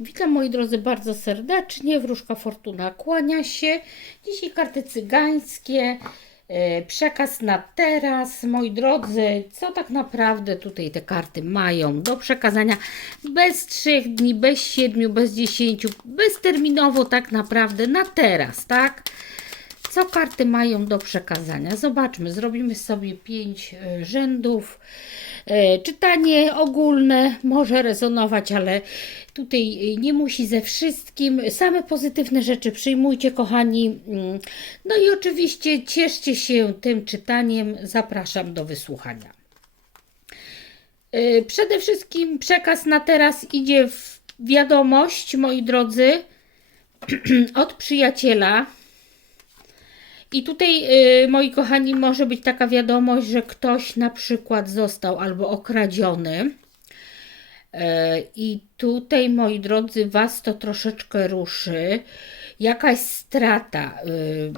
Witam moi drodzy bardzo serdecznie. Wróżka Fortuna kłania się. Dzisiaj karty cygańskie. e, Przekaz na teraz. Moi drodzy, co tak naprawdę tutaj te karty mają do przekazania bez trzech dni, bez siedmiu, bez dziesięciu, bezterminowo tak naprawdę na teraz, tak? Co karty mają do przekazania? Zobaczmy, zrobimy sobie pięć e, rzędów. E, Czytanie ogólne może rezonować, ale tutaj e, nie musi ze wszystkim. Same pozytywne rzeczy przyjmujcie, kochani. Mm, No i oczywiście cieszcie się tym czytaniem. Zapraszam do wysłuchania. Przede wszystkim przekaz na teraz idzie w wiadomość, moi drodzy, od przyjaciela. I tutaj, y, moi kochani, może być taka wiadomość, że ktoś na przykład został albo okradziony. E, I tutaj, moi drodzy, Was to troszeczkę ruszy. Jakaś strata.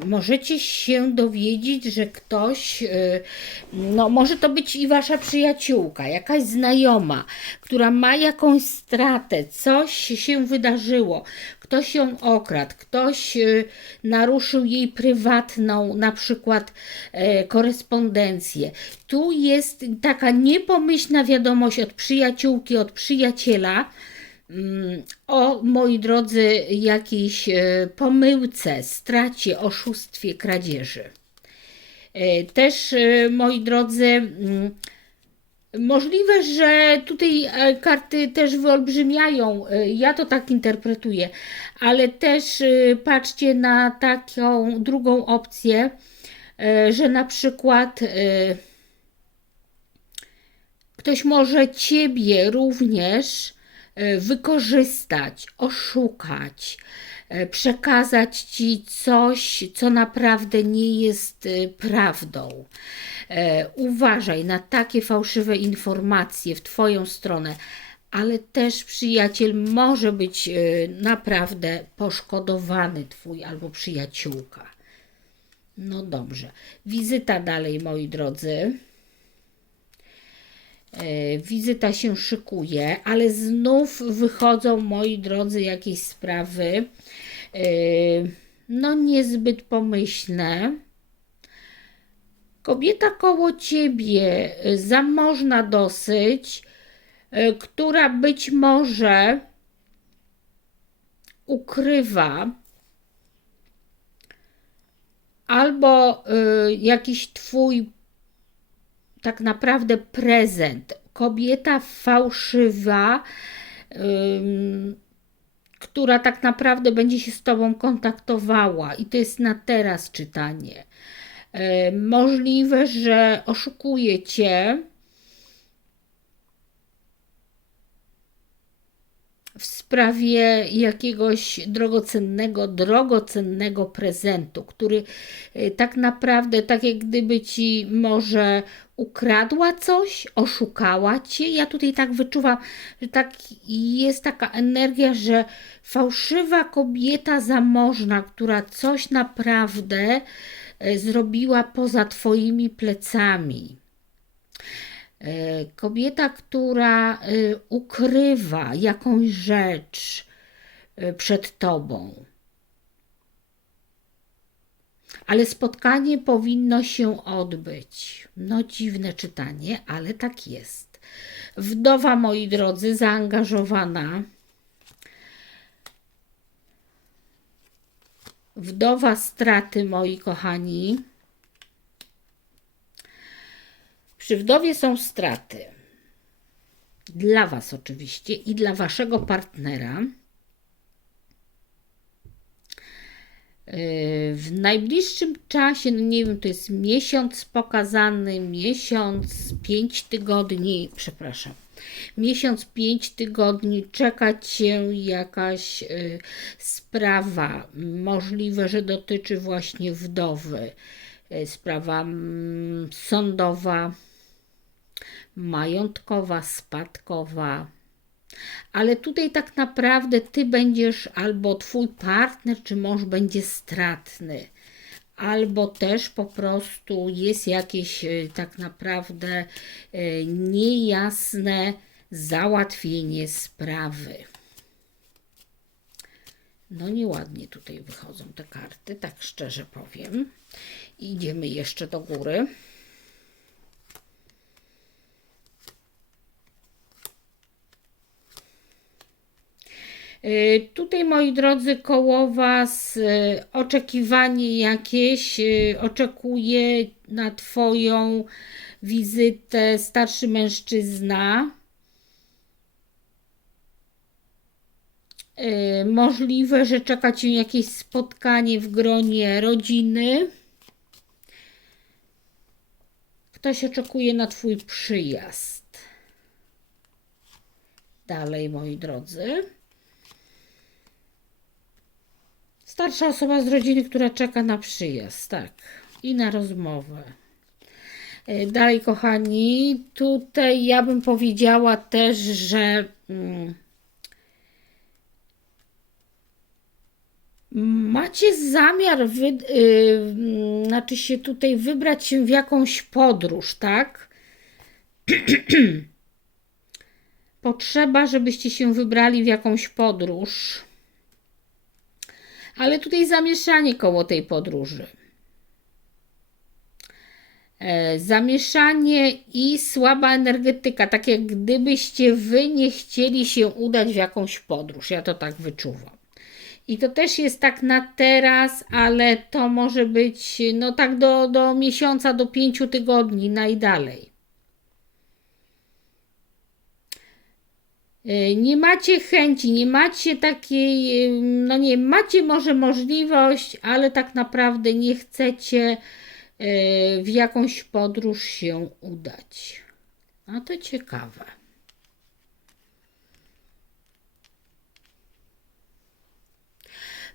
Y, Możecie się dowiedzieć, że ktoś, y, no może to być i Wasza przyjaciółka, jakaś znajoma, która ma jakąś stratę, coś się wydarzyło, ktoś ją okradł, ktoś y, naruszył jej prywatną, na przykład e, korespondencję. Tu jest taka niepomyślna wiadomość od przyjaciółki, od przyjaciela o, moi drodzy, jakiejś e, pomyłce, stracie, oszustwie, kradzieży. E, Też, e, moi drodzy, mm, Możliwe, że tutaj karty też wyolbrzymiają, ja to tak interpretuję, ale też patrzcie na taką drugą opcję, że na przykład ktoś może ciebie również wykorzystać, oszukać, e, przekazać ci coś, co naprawdę nie jest e, prawdą. E, Uważaj na takie fałszywe informacje w Twoją stronę, ale też przyjaciel może być e, naprawdę poszkodowany, Twój albo przyjaciółka. No dobrze. Wizyta dalej, moi drodzy. E, Wizyta się szykuje, ale znów wychodzą, moi drodzy, jakieś sprawy, e, no niezbyt pomyślne. Kobieta koło ciebie, y, zamożna dosyć, która być może ukrywa albo jakiś twój tak naprawdę prezent. Kobieta fałszywa, która tak naprawdę będzie się z tobą kontaktowała, i to jest na teraz czytanie. E, Możliwe, że oszukuje cię w sprawie jakiegoś drogocennego, drogocennego prezentu, który e, tak naprawdę, tak jak gdyby ci może ukradła coś, oszukała cię. Ja tutaj tak wyczuwam, że tak jest taka energia, że fałszywa kobieta zamożna, która coś naprawdę e, zrobiła poza twoimi plecami. E, Kobieta, która e, ukrywa jakąś rzecz przed tobą. Ale spotkanie powinno się odbyć. No, dziwne czytanie, ale tak jest. Wdowa, moi drodzy, zaangażowana. Wdowa straty, moi kochani. Przy wdowie są straty. Dla Was oczywiście i dla Waszego partnera. Yy, W najbliższym czasie, no nie wiem, to jest miesiąc pokazany, miesiąc, pięć tygodni, przepraszam, miesiąc, pięć tygodni czekać się jakaś y, sprawa. Możliwe, że dotyczy właśnie wdowy. Y, Sprawa mm, sądowa, majątkowa, spadkowa. Ale tutaj tak naprawdę ty będziesz albo twój partner czy mąż będzie stratny, albo też po prostu jest jakieś e, tak naprawdę e, niejasne załatwienie sprawy. No nieładnie tutaj wychodzą te karty, tak szczerze powiem. Idziemy jeszcze do góry. Tutaj, moi drodzy, koło Was y, oczekiwanie jakieś, y, oczekuje na Twoją wizytę starszy mężczyzna. Y, Możliwe, że czeka Cię jakieś spotkanie w gronie rodziny. Ktoś oczekuje na Twój przyjazd. Dalej, moi drodzy. Starsza osoba z rodziny, która czeka na przyjazd, tak. I na rozmowę. E, Dalej, kochani, tutaj ja bym powiedziała też, że mm, macie zamiar, wy, y, mm, znaczy się tutaj wybrać się w jakąś podróż, tak? Potrzeba, żebyście się wybrali w jakąś podróż. Ale tutaj zamieszanie koło tej podróży. E, Zamieszanie i słaba energetyka, tak jak gdybyście wy nie chcieli się udać w jakąś podróż. Ja to tak wyczuwam. I to też jest tak na teraz, ale to może być no tak do, do miesiąca, do pięciu tygodni najdalej. Nie macie chęci, nie macie takiej, y, no nie, macie może możliwość, ale tak naprawdę nie chcecie y, w jakąś podróż się udać. No to ciekawe.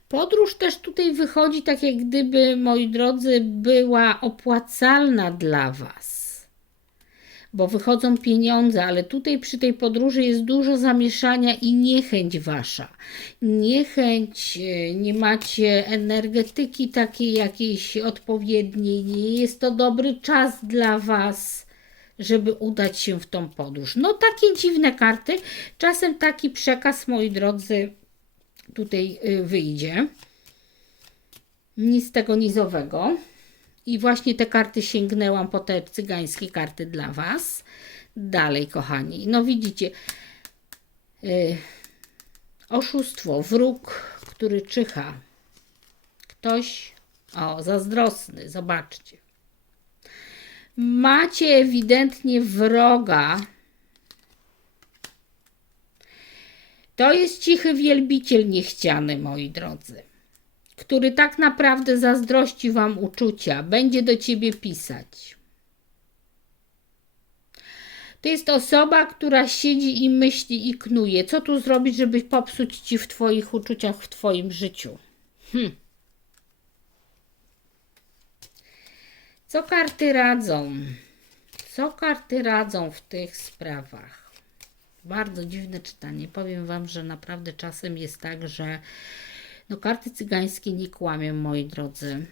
Podróż też tutaj wychodzi tak, jak gdyby, moi drodzy, była opłacalna dla Was bo wychodzą pieniądze, ale tutaj przy tej podróży jest dużo zamieszania i niechęć wasza. Niechęć, e, nie macie energetyki takiej jakiejś odpowiedniej, nie jest to dobry czas dla was żeby udać się w tą podróż. No takie dziwne karty. Czasem taki przekaz, moi drodzy, tutaj y, wyjdzie. Nic tego nizowego. I właśnie te karty sięgnęłam po te cygańskie karty dla Was. Dalej, kochani. No widzicie, yy, oszustwo, wróg, który czyha. Ktoś, o, zazdrosny, zobaczcie. Macie ewidentnie wroga. To jest cichy wielbiciel niechciany, moi drodzy który tak naprawdę zazdrości Wam uczucia, będzie do Ciebie pisać. To jest osoba, która siedzi i myśli i knuje. Co tu zrobić, żeby popsuć Ci w Twoich uczuciach, w Twoim życiu? Hm. Co karty radzą? Co karty radzą w tych sprawach? Bardzo dziwne czytanie. Powiem Wam, że naprawdę czasem jest tak, że no karty cygańskie nie kłamią, moi drodzy.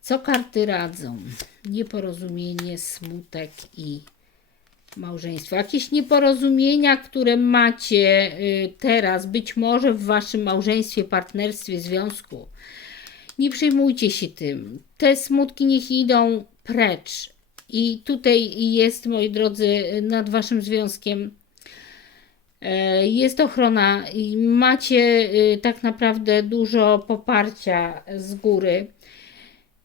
Co karty radzą? Nieporozumienie, smutek i małżeństwo. Jakieś nieporozumienia, które macie y, teraz, być może w waszym małżeństwie, partnerstwie, związku. Nie przejmujcie się tym. Te smutki niech idą precz. I tutaj jest, moi drodzy, nad waszym związkiem jest ochrona i macie y, tak naprawdę dużo poparcia z góry,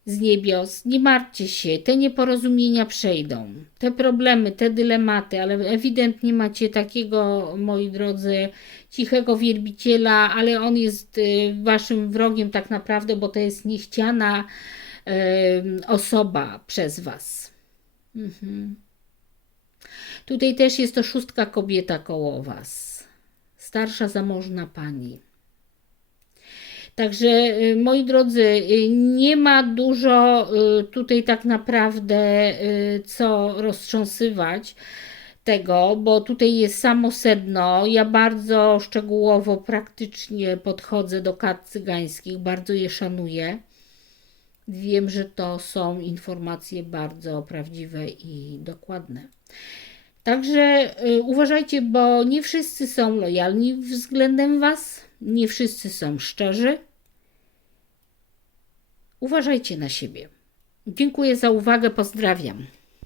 z niebios. Nie martwcie się, te nieporozumienia przejdą. Te problemy, te dylematy, ale ewidentnie macie takiego, moi drodzy, cichego wielbiciela, ale on jest y, waszym wrogiem tak naprawdę, bo to jest niechciana osoba przez was. Mhm. Tutaj też jest to szóstka kobieta koło Was. Starsza, zamożna pani. Także, y, moi drodzy, y, nie ma dużo y, tutaj tak naprawdę co roztrząsywać tego, bo tutaj jest samo sedno. Ja bardzo szczegółowo, praktycznie podchodzę do kart cygańskich, bardzo je szanuję. Wiem, że to są informacje bardzo prawdziwe i dokładne. Także y, uważajcie, bo nie wszyscy są lojalni względem Was, nie wszyscy są szczerzy. Uważajcie na siebie. Dziękuję za uwagę, pozdrawiam.